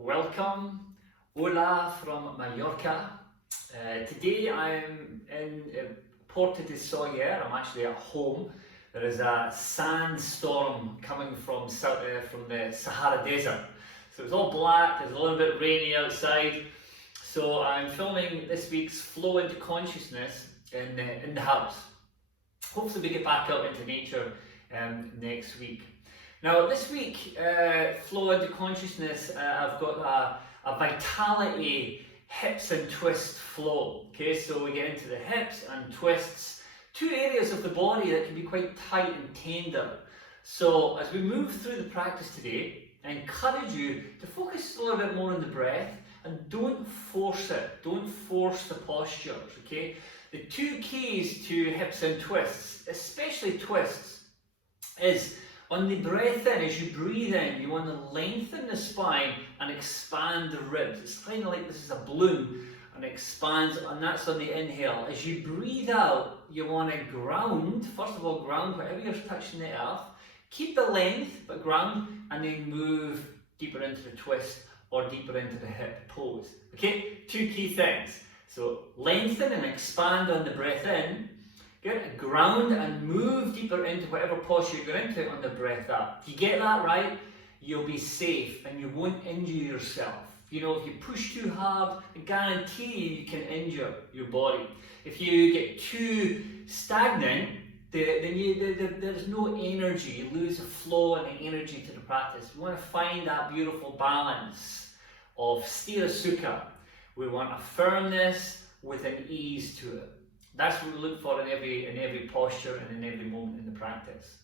Welcome, hola from Mallorca. Today I'm in Porta de Sóller. I'm actually at home. There is a sandstorm coming from the Sahara Desert. So it's all black, there's a little bit rainy outside. So I'm filming this week's Flow into Consciousness in the house. Hopefully we get back out into nature next week. Now this week, Flow into Consciousness, I've got a vitality hips and twist flow. Okay, so we get into the hips and twists, two areas of the body that can be quite tight and tender. So as we move through the practice today, I encourage you to focus a little bit more on the breath and don't force it, don't force the postures, okay? The two keys to hips and twists, especially twists, is on the breath in, as you breathe in, you want to lengthen the spine and expand the ribs. It's kind of like this is a balloon and expands, and that's on the inhale. As you breathe out, you want to ground, first of all ground wherever you're touching the earth, keep the length but ground, and then move deeper into the twist or deeper into the hip pose. Okay, two key things. So lengthen and expand on the breath in. Good. Ground and move deeper into whatever posture you're into on the breath out. If you get that right, you'll be safe and you won't injure yourself. You know, if you push too hard, I guarantee you can injure your body. If you get too stagnant, there's no energy. You lose the flow and the energy to the practice. We want to find that beautiful balance of sthira sukha. We want a firmness with an ease to it. That's what we look for in every posture and in every moment in the practice.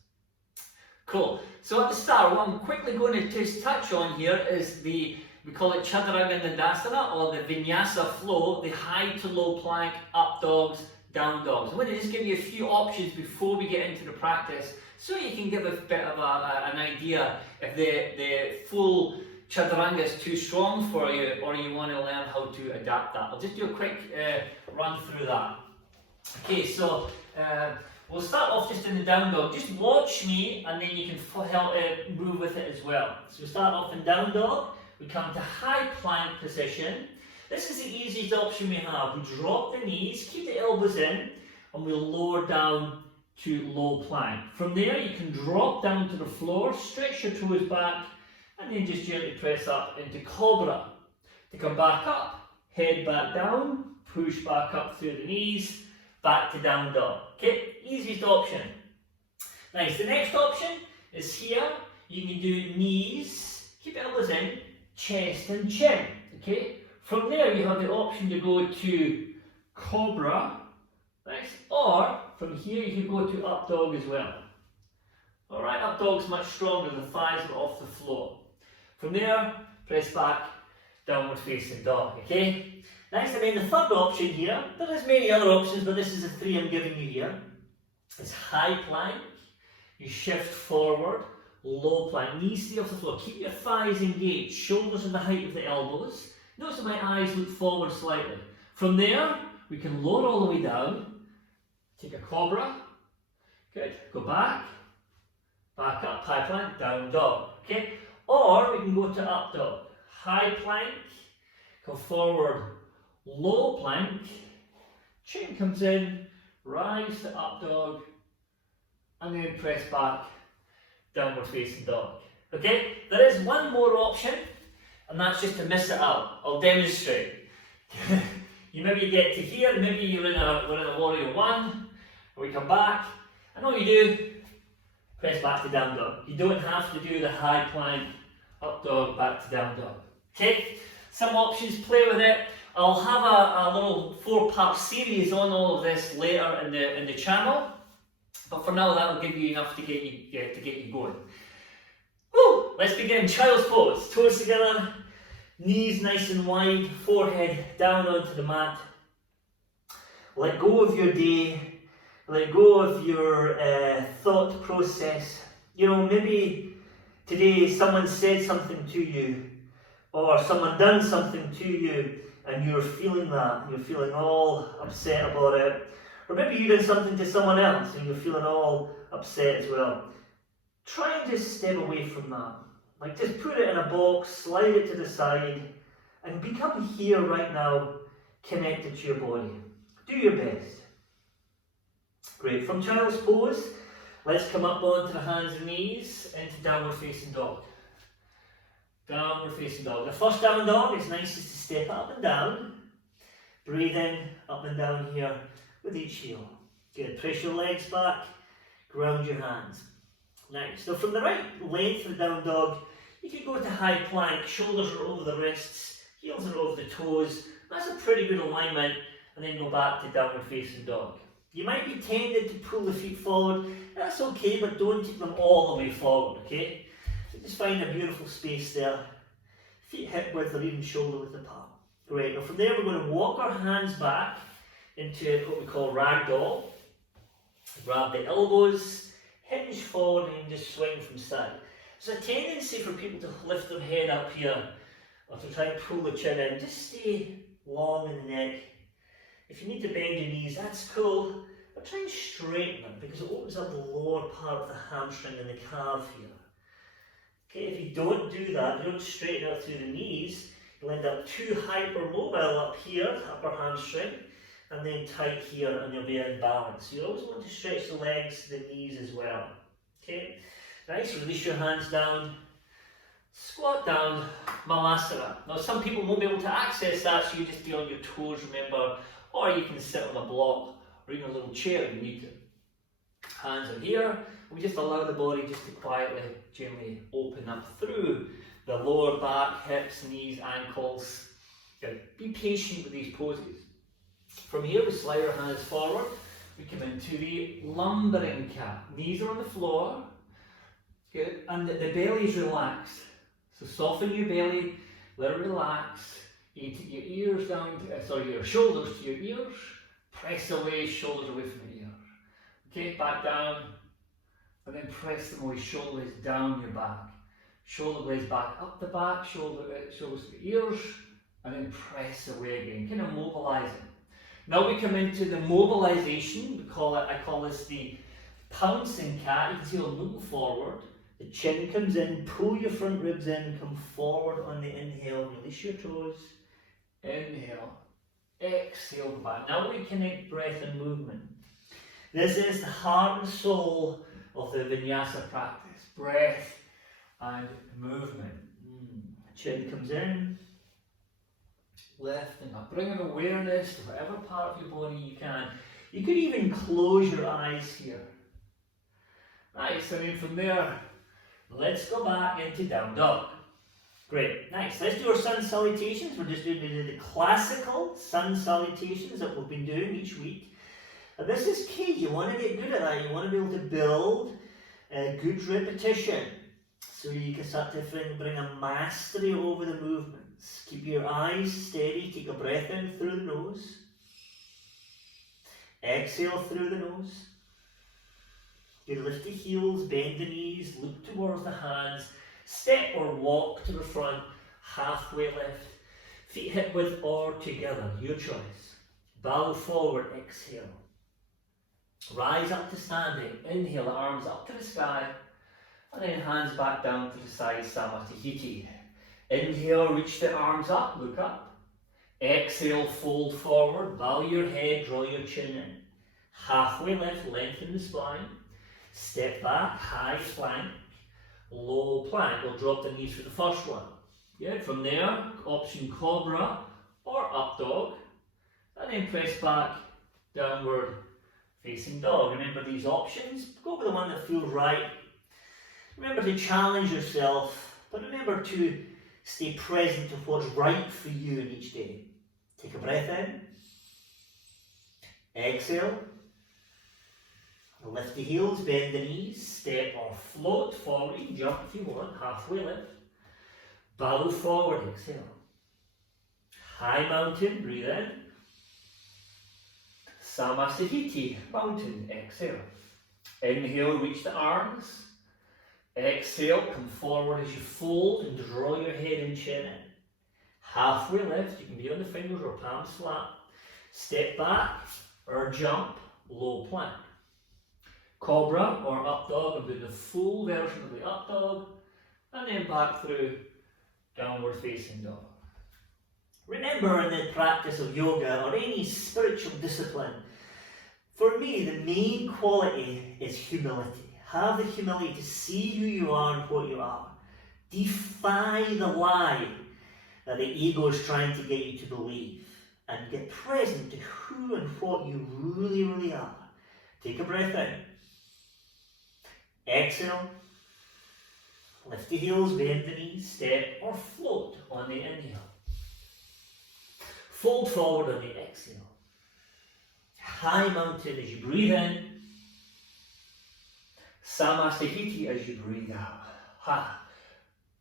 Cool. So at the start, what I'm quickly going to just touch on here is we call it Chaturanga Dandasana, or the Vinyasa flow, the high to low plank, up dogs, down dogs. I'm going to just give you a few options before we get into the practice, so you can give a bit of an idea if the full Chaturanga is too strong for you, or you want to learn how to adapt that. I'll just do a quick run through that. Okay, so we'll start off just in the down dog. Just watch me and then you can help move with it as well. So we start off in down dog, we come to high plank position. This is the easiest option we have. We drop the knees, keep the elbows in, and we'll lower down to low plank. From there you can drop down to the floor, stretch your toes back, and then just gently press up into Cobra. To come back up, head back down, push back up through the knees, back to down dog. Okay, easiest option. Nice. The next option is here. You can do knees, keep elbows in, chest and chin. Okay. From there you have the option to go to Cobra. Nice. Or from here you can go to up dog as well. Alright, up dog's much stronger, the thighs are off the floor. From there, press back, downward facing dog. Okay? Nice, and then the third option here, there is many other options, but this is the three I'm giving you here. It's high plank, you shift forward, low plank, knees stay off the floor, keep your thighs engaged, shoulders in the height of the elbows. Notice that my eyes look forward slightly. From there, we can lower all the way down, take a Cobra, good, go back up, high plank, down dog, okay? Or we can go to up dog, high plank, come forward, low plank, chin comes in, rise to up dog, and then press back, downward facing dog. Okay, there is one more option, and that's just to miss it out. I'll demonstrate. Maybe get to here, maybe we're in a warrior one, we come back, and all you do, press back to down dog. You don't have to do the high plank, up dog, back to down dog. Okay, some options, play with it. I'll have a little 4-part series on all of this later in the channel, but for now that'll give you enough to get you going. Woo! Let's begin. Child's pose. Toes together, knees nice and wide, forehead down onto the mat. Let go of your day. Let go of your thought process. You know, maybe today someone said something to you, or someone done something to you, and you're feeling that, you're feeling all upset about it. Or maybe you did something to someone else and you're feeling all upset as well. Try and just step away from that. Like just put it in a box, slide it to the side, and become here right now, connected to your body. Do your best. Great. From child's pose, let's come up onto the hands and knees into downward facing dog. Downward facing dog. The first down dog, it's nice just to step up and down. Breathe in, up and down here with each heel. Good. Press your legs back, ground your hands. Nice. So from the right length of the down dog, you can go to high plank, shoulders are over the wrists, heels are over the toes. That's a pretty good alignment, and then go back to downward facing dog. You might be tempted to pull the feet forward, that's okay, but don't take them all the way forward, okay? So just find a beautiful space there. Feet hip width or even shoulder width apart. Great, now from there we're going to walk our hands back into what we call Ragdoll. Grab the elbows, hinge forward and just swing from side. There's a tendency for people to lift their head up here or to try and pull the chin in. Just stay long in the neck. If you need to bend your knees, that's cool, but try and straighten them because it opens up the lower part of the hamstring and the calf here. Okay, if you don't do that, you don't straighten out through the knees, you'll end up too hypermobile up here, upper hamstring, and then tight here and you'll be unbalanced. So you always want to stretch the legs, the knees as well. Okay, nice, release your hands down, squat down, Malasana. Now some people won't be able to access that, so you just be on your toes, remember, or you can sit on a block or even a little chair if you need to. Hands are here, we just allow the body just to quietly, gently open up through the lower back, hips, knees, ankles. Good. Be patient with these poses. From here we slide our hands forward, we come into the lumbering cat. Knees are on the floor, good, and the belly is relaxed. So soften your belly, let it relax. You take your ears down, your shoulders to your ears, press away, shoulders away from the ears. Okay, back down, and then press them away, shoulders down your back. Shoulder blades back up the back, shoulders to the ears, and then press away again, kind of mobilizing. Now we come into the mobilization, I call this the pouncing cat. You can see I'm moving forward. The chin comes in, pull your front ribs in, come forward on the inhale, release your toes. Inhale, exhale back. Now we connect breath and movement. This is the heart and soul of the Vinyasa practice. Breath and movement. Chin comes in, lifting up, bringing awareness to whatever part of your body you can. You could even close your eyes here. Nice, and then from there, let's go back into down dog. Great, nice. Let's do our sun salutations. We're just doing the classical sun salutations that we've been doing each week. And this is key. You want to get good at that. You want to be able to build a good repetition. So you can start to bring a mastery over the movements. Keep your eyes steady. Take a breath in through the nose. Exhale through the nose. You lift the heels, bend the knees, look towards the hands. Step or walk to the front, halfway lift. Feet hip width or together, your choice. Bow forward, exhale. Rise up to standing, inhale, arms up to the sky. And then hands back down to the side, Samatahiti. Inhale, reach the arms up, look up. Exhale, fold forward, bow your head, draw your chin in. Halfway lift, lengthen the spine. Step back, high plank, low plank. We'll drop the knees for the first one. Good. From there, option cobra or up dog. And then press back, downward facing dog. Remember these options. Go with the one that feels right. Remember to challenge yourself, but remember to stay present to what's right for you in each day. Take a breath in. Exhale. Lift the heels, bend the knees, step or float forward, you can jump if you want, halfway lift. Bow forward, exhale. High mountain, breathe in. Samasahiti, mountain, exhale. Inhale, reach the arms. Exhale, come forward as you fold and draw your head and chin in. Halfway lift, you can be on the fingers or palms flat. Step back or jump, low plank. Cobra or up dog, I'm doing the full version of the up dog. and then back through downward facing dog. Remember, in the practice of yoga or any spiritual discipline, for me the main quality is humility. Have the humility to see who you are and what you are. Defy the lie that the ego is trying to get you to believe, and get present to who and what you really, really are. Take a breath in. Exhale. Lift the heels, bend the knees, step or float on the inhale. Fold forward on the exhale. High mountain as you breathe in. Samasthiti as you breathe out. Ha.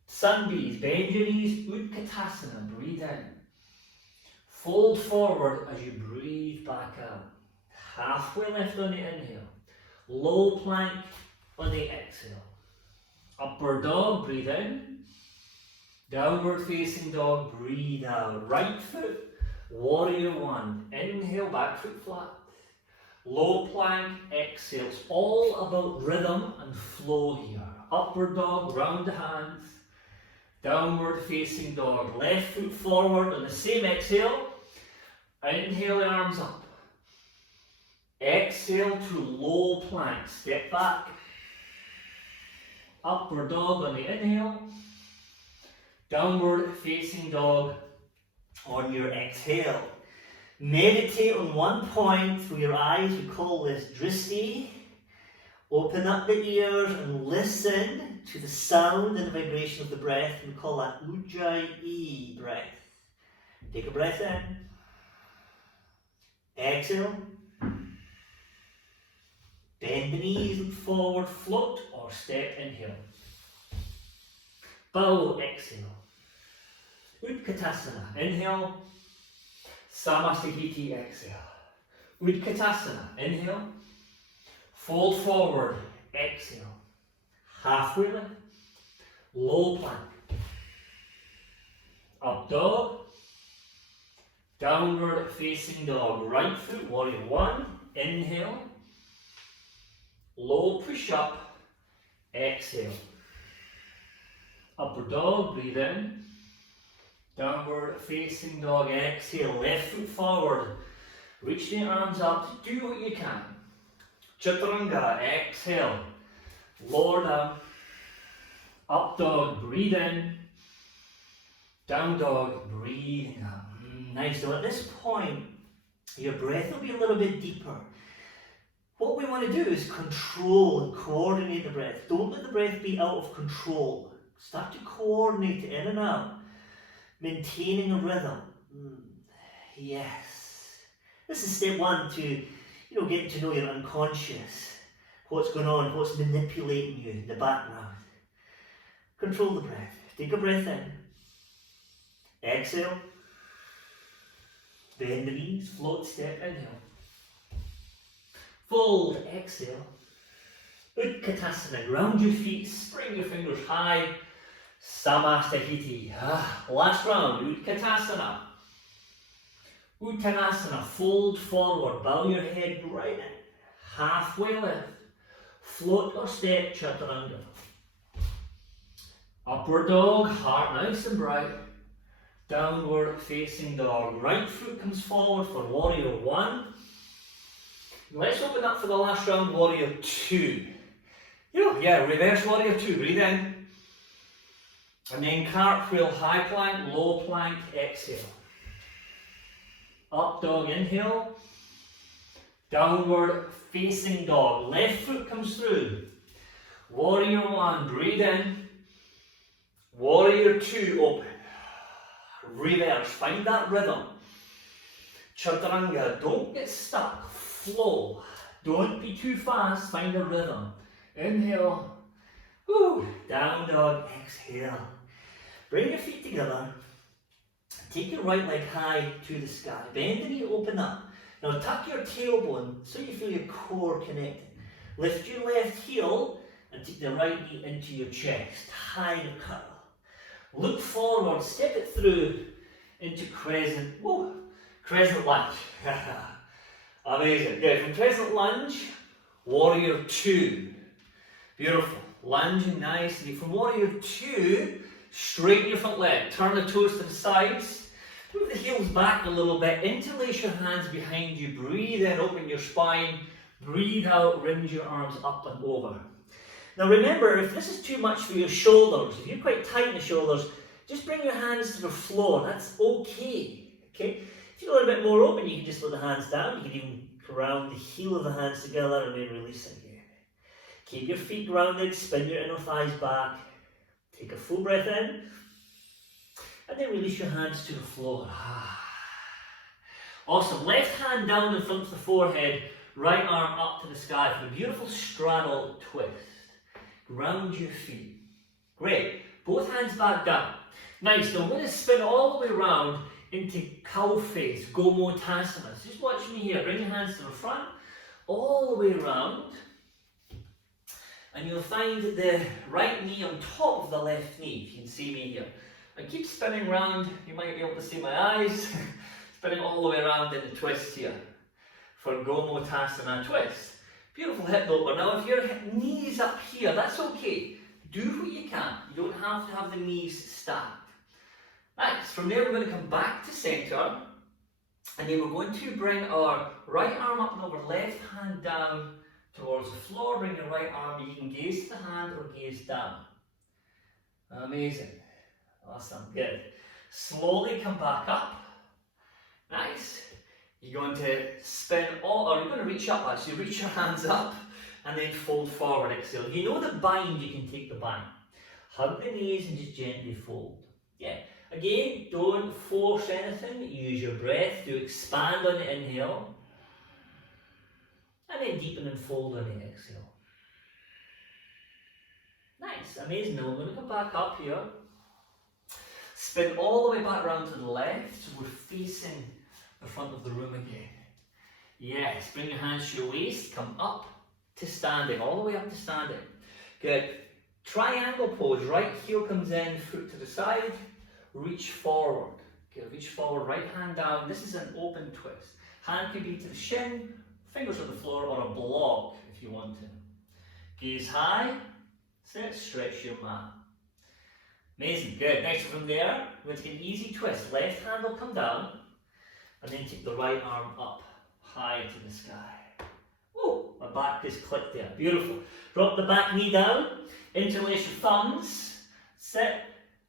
Sun bees, bend your knees, Utkatasana, breathe in. Fold forward as you breathe back out. Halfway lift on the inhale. Low plank on the exhale. Upward dog, breathe in. Downward facing dog, breathe out. Right foot, warrior one. Inhale, back foot flat. Low plank, exhale. It's all about rhythm and flow here. Upward dog, round the hands. Downward facing dog. Left foot forward on the same exhale. Inhale the arms up. Exhale to low plank. Step back. Upward dog on the inhale. Downward facing dog on your exhale. Meditate on one point through your eyes. We call this dristi. Open up the ears and listen to the sound and the vibration of the breath. We call that Ujjayi breath. Take a breath in. Exhale. Bend the knees, look forward, float or step, inhale. Bow, exhale. Utkatasana, inhale. Samasthiti, exhale. Utkatasana, inhale. Fold forward, exhale. Halfway lift. Low plank. Up dog. Downward facing dog. Right foot, warrior one. Inhale. Low push up. Exhale. Upward dog, breathe in. Downward facing dog, exhale. Left foot forward. Reach the arms up. Do what you can. Chaturanga, exhale. Lower down. Up dog, breathe in. Down dog, breathe out. Nice. So at this point, your breath will be a little bit deeper. What we want to do is control and coordinate the breath. Don't let the breath be out of control. Start to coordinate it in and out. Maintaining a rhythm. Yes. This is step one to, getting to know your unconscious. What's going on, what's manipulating you in the background. Control the breath. Take a breath in. Exhale. Bend the knees, float, step, inhale. Fold, exhale. Utkatasana, ground your feet, spring your fingers high. Samasthiti. Last round, Utkatasana. Uttanasana, fold forward, bow your head right in. Halfway lift. Float or step, Chaturanga. Upward dog, heart nice and bright. Downward facing dog. Right foot comes forward for warrior one. Let's open up for the last round, warrior two. Reverse warrior two, breathe in. And then cartwheel, high plank, low plank, exhale. Up dog, inhale. Downward facing dog. Left foot comes through. Warrior one, breathe in. Warrior two, open. Reverse, find that rhythm. Chaturanga, don't get stuck. Flow. Don't be too fast, find a rhythm. Inhale. Woo. Down dog, exhale. Bring your feet together. Take your right leg high to the sky. Bend the knee, open up. Now tuck your tailbone so you feel your core connected. Lift your left heel and take the right knee into your chest. High and curl. Look forward, step it through into crescent. Whoa. Crescent lunge. Amazing. Good. From crescent lunge, warrior two. Beautiful. Lunging nicely. From warrior two, straighten your front leg. Turn the toes to the sides. Move the heels back a little bit. Interlace your hands behind you. Breathe in, open your spine. Breathe out, rinse your arms up and over. Now remember, if this is too much for your shoulders, if you're quite tight in the shoulders, just bring your hands to the floor. That's okay. Okay? If you're a little bit more open, you can just let the hands down. You can even ground the heel of the hands together and then release again. Keep your feet grounded, spin your inner thighs back. Take a full breath in. And then release your hands to the floor. Awesome. Left hand down in front of the forehead, right arm up to the sky for a beautiful straddle twist. Ground your feet. Great. Both hands back down. Nice. Now I'm going to spin all the way around into cow face, Gomotasana. So just watch me here. Bring your hands to the front, all the way around. And you'll find the right knee on top of the left knee, if you can see me here. I keep spinning round, you might be able to see my eyes. Spinning all the way around in the twist here. For Gomotasana twist. Beautiful hip opener. Now if your knee is up here, that's okay. Do what you can. You don't have to have the knees stacked. Nice. From there we're going to come back to centre. And then we're going to bring our right arm up and over, left hand down towards the floor. Bring your right arm. You can gaze to the hand or gaze down. Amazing. Awesome. Good. Slowly come back up. Nice. You're going to spin all, or you're going to reach up actually. Reach your hands up and then fold forward. Exhale. You know the bind, you can take the bind. Hug the knees and just gently fold. Yeah. Again, don't force anything. Use your breath to expand on the inhale. And then deepen and fold on the exhale. Nice. Amazing. Now we're going to come back up here. Spin all the way back around to the left. So we're facing the front of the room again. Yes, bring your hands to your waist, come up to standing, all the way up to standing. Good. Triangle pose, right heel comes in, foot to the side, reach forward. Okay, reach forward, right hand down. This is an open twist. Hand could be to the shin, fingers on the floor, or a block if you want to. Gaze high, sit, stretch your mat. Amazing, good. Next from there, we're going to take an easy twist. Left hand will come down, and then take the right arm up, high to the sky. Oh, my back just clicked there. Beautiful. Drop the back knee down, interlace your thumbs, sit,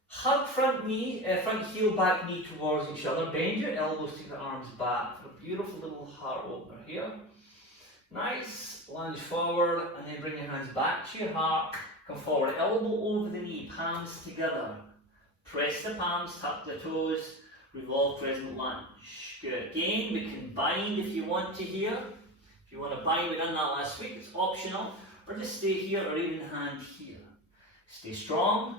hug front knee, front heel, back knee towards each other. Bend your elbows, take the arms back for a beautiful little heart opener here. Nice. Lunge forward, and then bring your hands back to your heart. Come forward, elbow over the knee, palms together. Press the palms, tuck the toes. Revolve crescent lunge. Good. Again, we can bind if you want to here. If you want to bind, we done that last week. It's optional. Or just stay here or even hand here. Stay strong.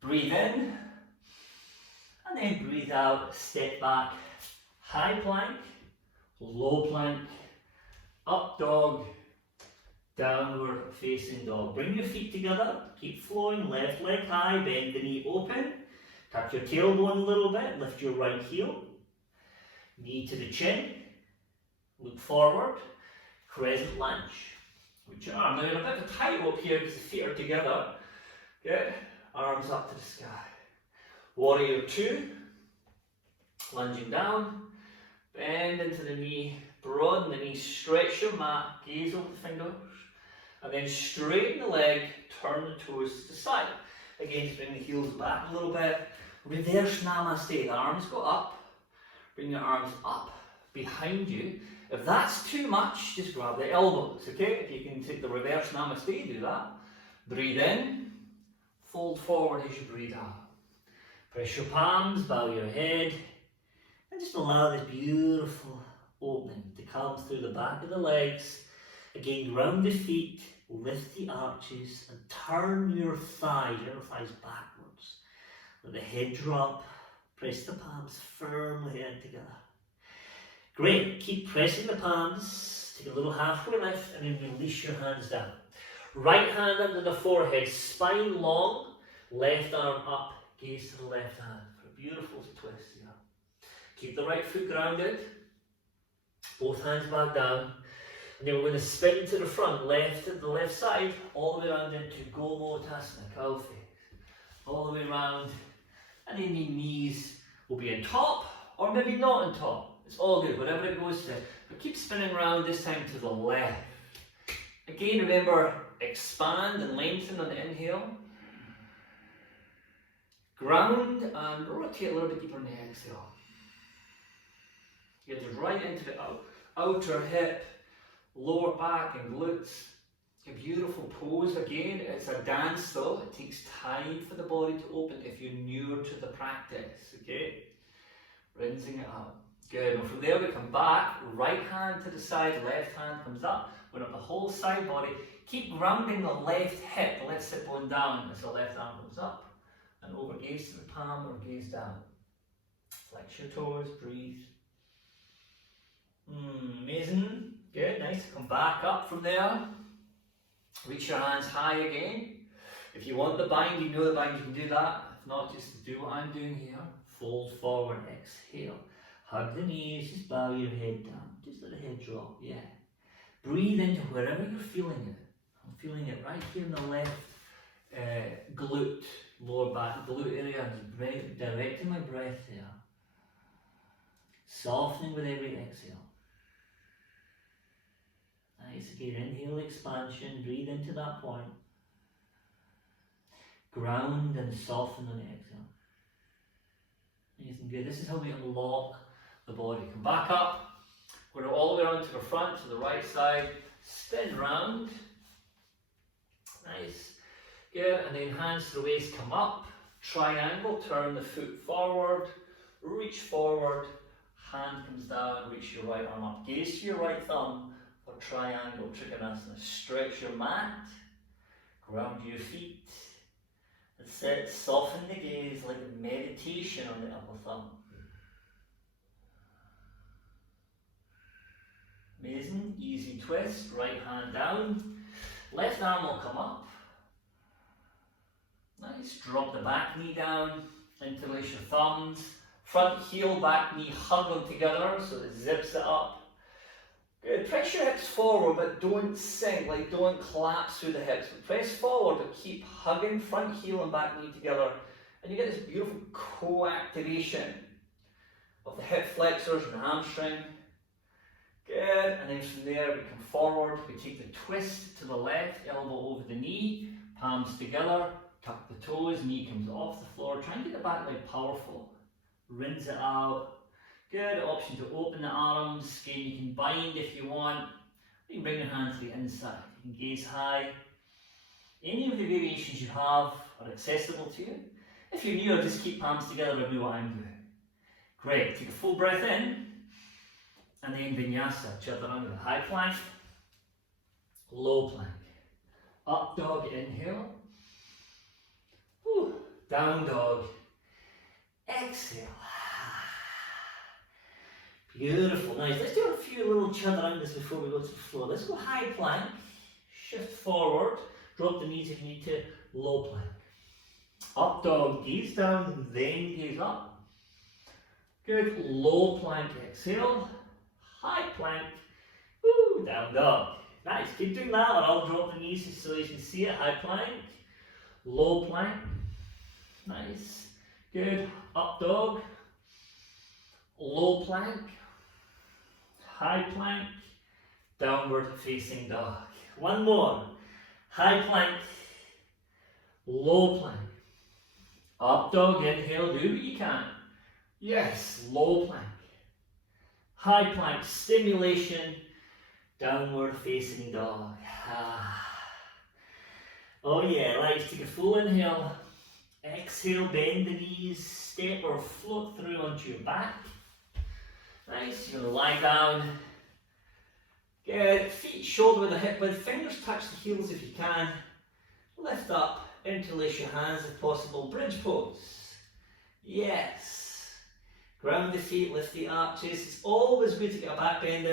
Breathe in. And then breathe out. Step back. High plank. Low plank. Up dog. Downward facing dog. Bring your feet together. Keep flowing. Left leg high. Bend the knee open. Tuck your tailbone a little bit, lift your right heel, knee to the chin, look forward, crescent lunge. Reach your arm. Now you're a bit of a tightrope here because the feet are together. Good. Arms up to the sky. Warrior two, lunging down, bend into the knee, broaden the knee, stretch your mat, gaze over the fingers, and then straighten the leg, turn the toes to the side. Again, just bring the heels back a little bit. Reverse namaste. The arms go up. Bring your arms up behind you. If that's too much, just grab the elbows, okay? If you can take the reverse namaste, do that. Breathe in. Fold forward as you breathe out. Press your palms, bow your head. And just allow this beautiful opening to come through the back of the legs. Again, round the feet. Lift the arches and turn your thighs backwards. Let the head drop. Press the palms firmly in together. Great. Keep pressing the palms. Take a little halfway lift and then release your hands down. Right hand under the forehead, spine long, left arm up, gaze to the left hand for a beautiful twist here. Keep the right foot grounded. Both hands back down. And then we're going to spin to the front, left to the left side, all the way around into Gomotasana, cow face. All the way around, and then the knees will be on top, or maybe not on top. It's all good, whatever it goes to. But keep spinning around, this time to the left. Again, remember, expand and lengthen on the inhale. Ground and rotate a little bit deeper on the exhale. Get it right into the outer hip, lower back and glutes. A beautiful pose again. It's a dance though. It takes time for the body to open if you're newer to the practice. Okay? Rinsing it out. Good. And from there we come back. Right hand to the side, left hand comes up. Went up the whole side body. Keep grounding the left hip, the left sit bone down as the left arm comes up. And over, gaze to the palm or gaze down. Flex your toes, breathe. Amazing. Good, nice. Come back up from there. Reach your hands high again. If you want the bind, you know the bind, you can do that. If not, just do what I'm doing here. Fold forward, exhale. Hug the knees, just bow your head down. Just let the head drop, yeah. Breathe into wherever you're feeling it. I'm feeling it right here in the left glute, lower back glute area. And directing my breath there. Softening with every exhale. Nice, again, inhale, expansion, breathe into that point. Ground and soften on the exhale. Nice and good. This is how we unlock the body. Come back up. Go all the way around to the front, to the right side. Spin round. Nice. Good. And then hands to the waist, come up. Triangle, turn the foot forward. Reach forward. Hand comes down, reach your right arm up. Gaze to your right thumb. For triangle trikonasana. Stretch your mat, ground your feet. That's it. Soften the gaze like a meditation on the upper thumb. Amazing. Easy twist. Right hand down. Left arm will come up. Nice. Drop the back knee down. Interlace your thumbs. Front heel, back knee hug them together so it zips it up. Good. Press your hips forward, but don't sink, like don't collapse through the hips. But press forward, but keep hugging front heel and back knee together. And you get this beautiful co-activation of the hip flexors and hamstring. Good. And then from there, we come forward. We take the twist to the left, elbow over the knee, palms together, tuck the toes, knee comes off the floor. Try and get the back leg powerful. Rinse it out. Good. Option to open the arms. Again, you can bind if you want. You can bring your hands to the inside. You can gaze high. Any of the variations you have are accessible to you. If you're new, just keep palms together and do what I'm doing. Great. Take a full breath in. And then Vinyasa, Chaturanga. High plank. Low plank. Up dog, inhale. Whew. Down dog. Exhale. Beautiful, nice. Let's do a few little chaturangas before we go to the floor. Let's go high plank, shift forward, drop the knees if you need to, low plank. Up dog, gaze down, then gaze up. Good, low plank, exhale. High plank, woo, down dog. Nice, keep doing that, or I'll drop the knees so you can see it. High plank, low plank. Nice, good. Up dog, low plank. High plank, downward facing dog. One more. High plank, low plank. Up dog, inhale, do what you can. Yes, low plank. High plank, stimulation, downward facing dog. Oh yeah, right, take a full inhale. Exhale, bend the knees, step or float through onto your back. Nice, you're going to lie down. Good, feet shoulder width, hip width, fingers touch the heels if you can. Lift up, interlace your hands if possible, bridge pose. Yes. Ground the feet, lift the arches. It's always good to get a back bend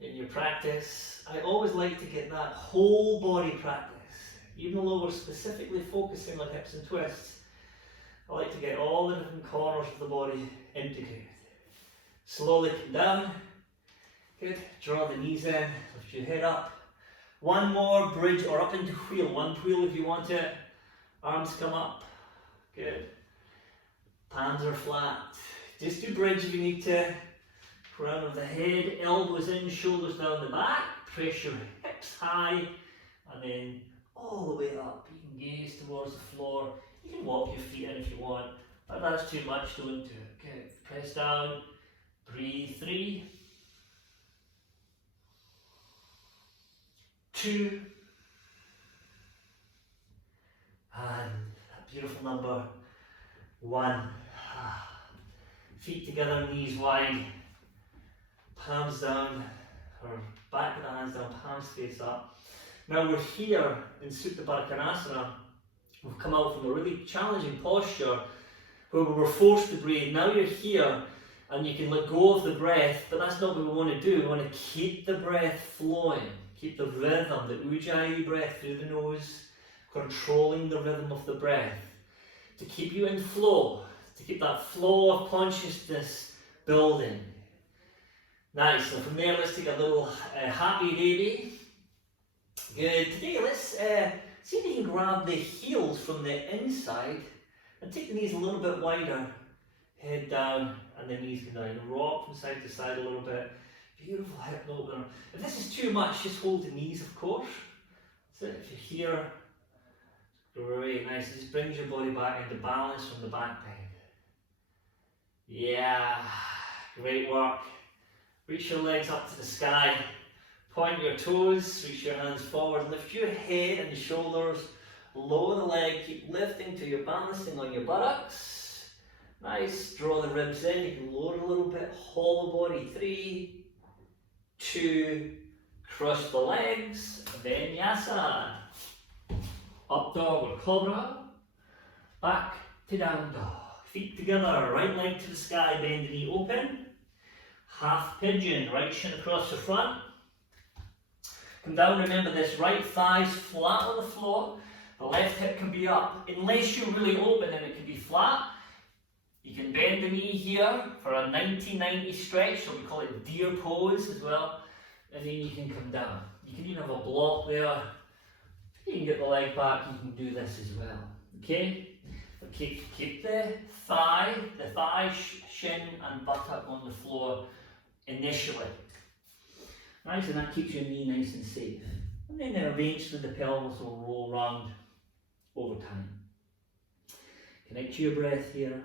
in your practice. I always like to get that whole body practice. Even though we're specifically focusing on hips and twists, I like to get all the different corners of the body integrated. Slowly come down, Good. Draw the knees in, lift your head up. One more, bridge or up into wheel. One wheel if you want it. Arms come up. Good. Palms are flat. Just do bridge if you need to. Crown of the head, elbows in, shoulders down the back. Press your hips high. And then all the way up. You can gaze towards the floor. You can walk your feet in if you want. But that's too much, don't do it. Good. Press down. Breathe. 3. 2. And that beautiful number 1. Feet together, knees wide, palms down, or back of the hands down, palms face up. Now we're here in Supta Baddha. We've come out from a really challenging posture where we were forced to breathe. Now you're here and you can let go of the breath, but that's not what we want to do. We want to keep the breath flowing, keep the rhythm, the Ujjayi breath through the nose, controlling the rhythm of the breath to keep you in flow, to keep that flow of consciousness building. Nice. So from there, let's take a little happy baby. Good. Today, let's see if you can grab the heels from the inside and take the knees a little bit wider. Head down and the knees come down. Rock from side to side a little bit. Beautiful hip opener. If this is too much, just hold the knees, of course. So if you're here, great, nice. Just brings your body back into balance from the back bend. Yeah, great work. Reach your legs up to the sky. Point your toes, reach your hands forward. Lift your head and your shoulders. Lower the leg, keep lifting till you're balancing on your buttocks. Nice, draw the ribs in. You can lower a little bit, hollow body. 3, 2, cross the legs. Vinyasa. Up dog or cobra. Back to down dog. Feet together, right leg to the sky, bend the knee open. Half pigeon, right shin across the front. Come down, remember this, right thigh's flat on the floor. The left hip can be up. Unless you're really open and it can be flat, you can bend the knee here for a 90-90 stretch, so we call it deer pose as well. And then you can come down. You can even have a block there. You can get the leg back, you can do this as well. Okay? Keep the thigh, shin and buttock on the floor initially. Nice, and that keeps your knee nice and safe. And then eventually the pelvis will roll round over time. Connect to your breath here.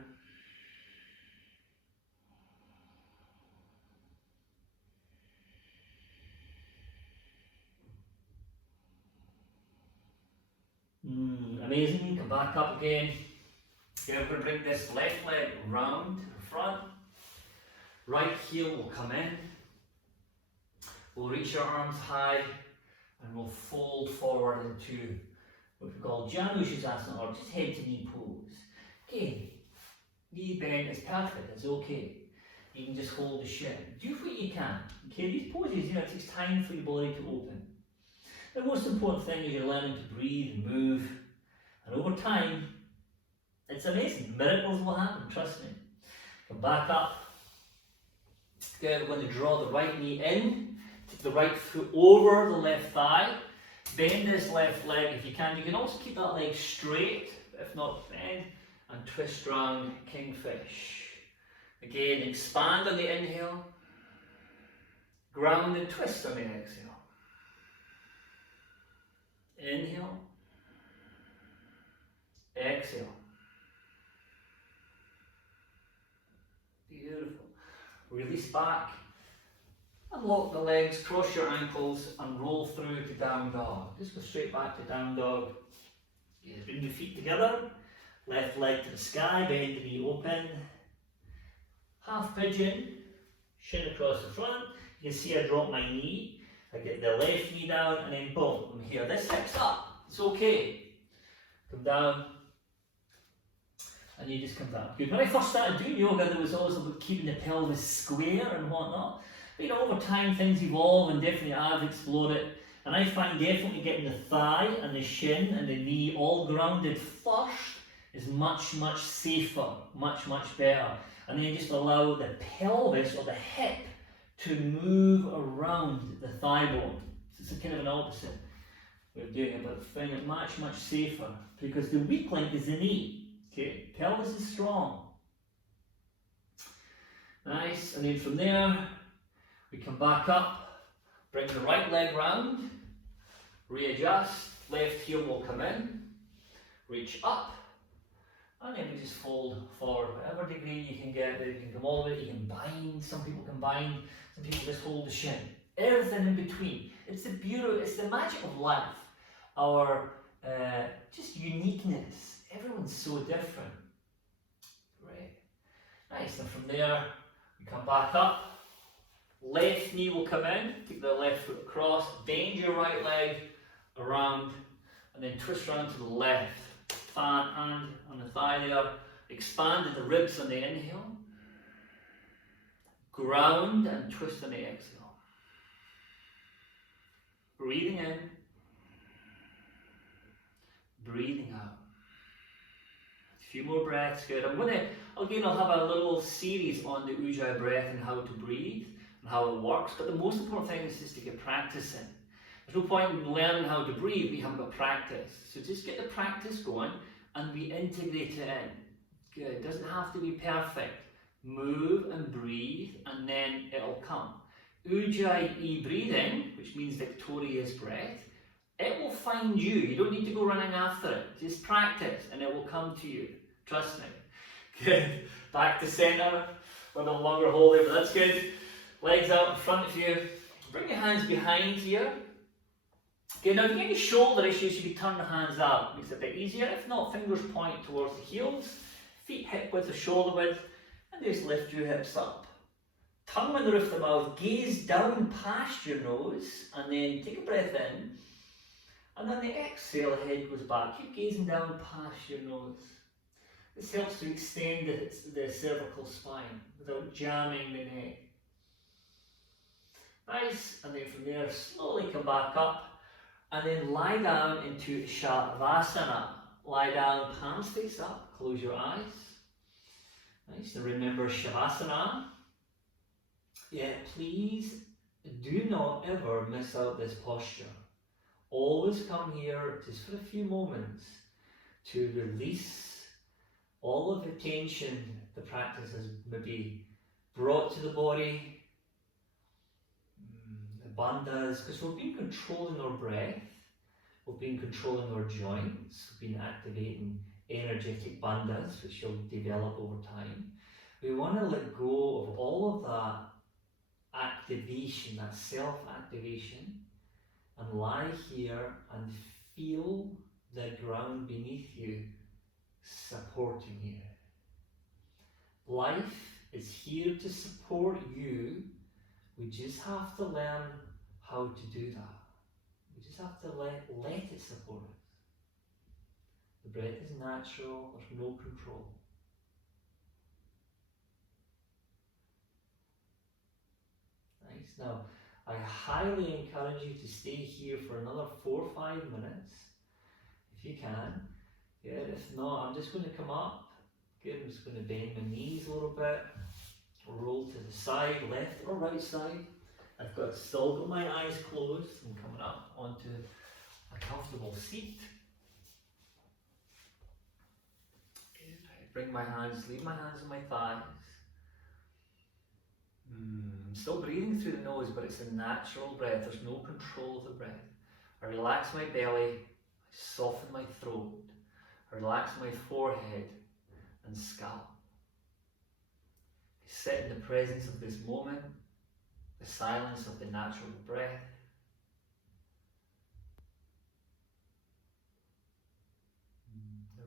Amazing, come back up again. Okay, we're going to bring this left leg round in front. Right heel will come in. We'll reach our arms high and we'll fold forward into what we call Janushasana, or just head to knee pose. Again, knee bend is perfect, it's okay. You can just hold the shin. Do what you can. Okay, these poses, it takes time for your body to open. The most important thing is you're learning to breathe and move. And over time, it's amazing. Miracles will happen, trust me. Come back up. Good, we're going to draw the right knee in. Take the right foot over the left thigh. Bend this left leg if you can. You can also keep that leg straight, if not bend. And twist round, kingfish. Again, expand on the inhale. Ground and twist on the exhale. Inhale. Exhale. Beautiful. Release back. Unlock the legs, cross your ankles and roll through to down dog. Just go straight back to down dog. Bring your feet together. Left leg to the sky, bend the knee open. Half pigeon. Shin across the front. You can see I drop my knee. I get the left knee down and then boom, I'm here. This hip's up. It's okay. Come down. And you just come down. Good. When I first started doing yoga, there was always about keeping the pelvis square and whatnot. But over time things evolve, and definitely I've explored it. And I find definitely getting the thigh and the shin and the knee all grounded first is much, much safer, much, much better. And then just allow the pelvis or the hip to move around the thigh bone. So it's a kind of an opposite way of doing it, but finding it much, much safer because the weak link is the knee. Okay, pelvis is strong. Nice, and then from there, we come back up, bring the right leg round, readjust, left heel will come in, reach up, and then we just fold forward, whatever degree you can get there. You can come all the way, you can bind, some people can bind, some people just hold the shin. Everything in between. It's the beauty, it's the magic of life. Our just uniqueness. Everyone's so different. Great. Nice, and from there, we come back up. Left knee will come in, take the left foot across, bend your right leg around, and then twist around to the left. Hand on the thigh there, expand the ribs on the inhale, ground and twist on the exhale. Breathing in, breathing out. A few more breaths, good. I'll have a little series on the Ujjayi breath and how to breathe and how it works, but the most important thing is just to get practice in. There's no point in learning how to breathe, we haven't got practice. So just get the practice going and we integrate it in. Good, it doesn't have to be perfect. Move and breathe and then it'll come. Ujjayi breathing, which means victorious breath, it will find you. You don't need to go running after it. Just practice and it will come to you. Trust me. Good. Back to center. A little longer hold there, but that's good. Legs out in front of you. Bring your hands behind here. Okay, now if you get any shoulder issues, you can turn the hands out. Makes it a bit easier. If not, fingers point towards the heels. Feet hip width or shoulder width. And just lift your hips up. Tongue on the roof of the mouth. Gaze down past your nose. And then take a breath in. And then the exhale, head goes back. Keep gazing down past your nose. This helps to extend the cervical spine without jamming the neck. Nice. And then from there, slowly come back up. And then lie down into Shavasana. Lie down, palms face up, close your eyes. Nice, and remember Shavasana. Yeah, please do not ever miss out this posture. Always come here just for a few moments to release all of the tension the practice has maybe brought to the body. Bandhas, because we've been controlling our breath, we've been controlling our joints, we've been activating energetic bandhas, which will develop over time. We want to let go of all of that activation, that self-activation, and lie here and feel the ground beneath you supporting you. Life is here to support you. We just have to learn how to do that. We just have to let it support us. The breath is natural, there's no control. Nice. Now, I highly encourage you to stay here for another 4 or 5 minutes, if you can. Good. If not, I'm just going to come up. Good. I'm just going to bend my knees a little bit. Roll to the side, left or right side. I've still got my eyes closed. I'm coming up onto a comfortable seat. Bring my hands, leave my hands on my thighs. Still breathing through the nose, but it's a natural breath. There's no control of the breath. I relax my belly, I soften my throat, I relax my forehead and scalp. Sit in the presence of this moment, the silence of the natural breath.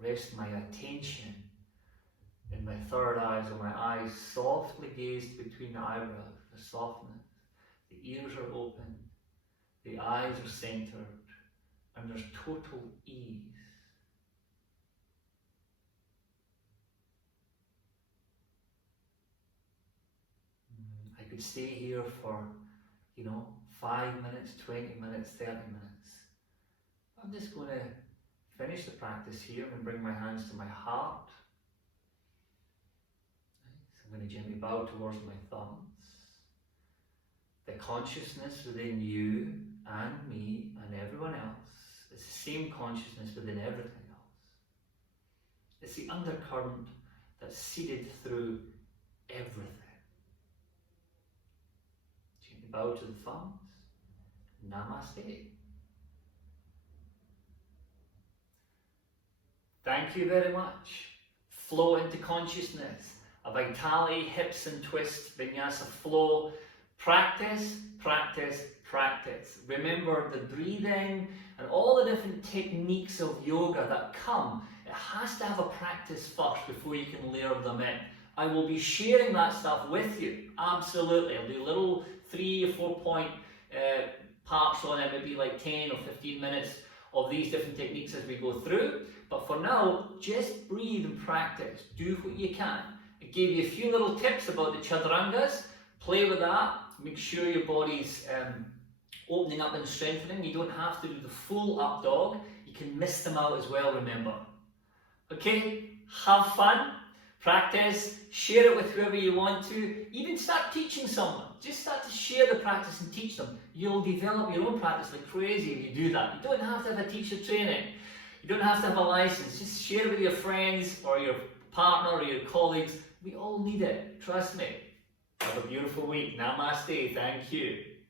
Rest my attention in my third eye, so my eyes softly gazed between the eyebrows, the softness. The ears are open, the eyes are centered, and there's total ease. I could stay here for, 5 minutes, 20 minutes, 30 minutes. I'm just going to finish the practice here and bring my hands to my heart. So I'm going to gently bow towards my thumbs. the consciousness within you and me and everyone else is the same consciousness within everything else. It's the undercurrent that's seeded through everything. Gently bow to the thumbs. Namaste. Thank you very much. Flow into consciousness. A vitality, hips and twists, vinyasa flow. Practice, practice, practice. Remember the breathing and all the different techniques of yoga that come. It has to have a practice first before you can layer them in. I will be sharing that stuff with you, absolutely. I'll do little 3 or 4 point parts on it, maybe like 10 or 15 minutes of these different techniques as we go through. But for now, just breathe and practice. Do what you can. I gave you a few little tips about the chaturangas. Play with that. Make sure your body's opening up and strengthening. You don't have to do the full up dog. You can miss them out as well, remember. Okay? Have fun. Practice. Share it with whoever you want to. Even start teaching someone. Just start to share the practice and teach them. You'll develop your own practice like crazy if you do that. You don't have to have a teacher training. You don't have to have a license. Just share it with your friends or your partner or your colleagues. We all need it. Trust me. Have a beautiful week. Namaste. Thank you.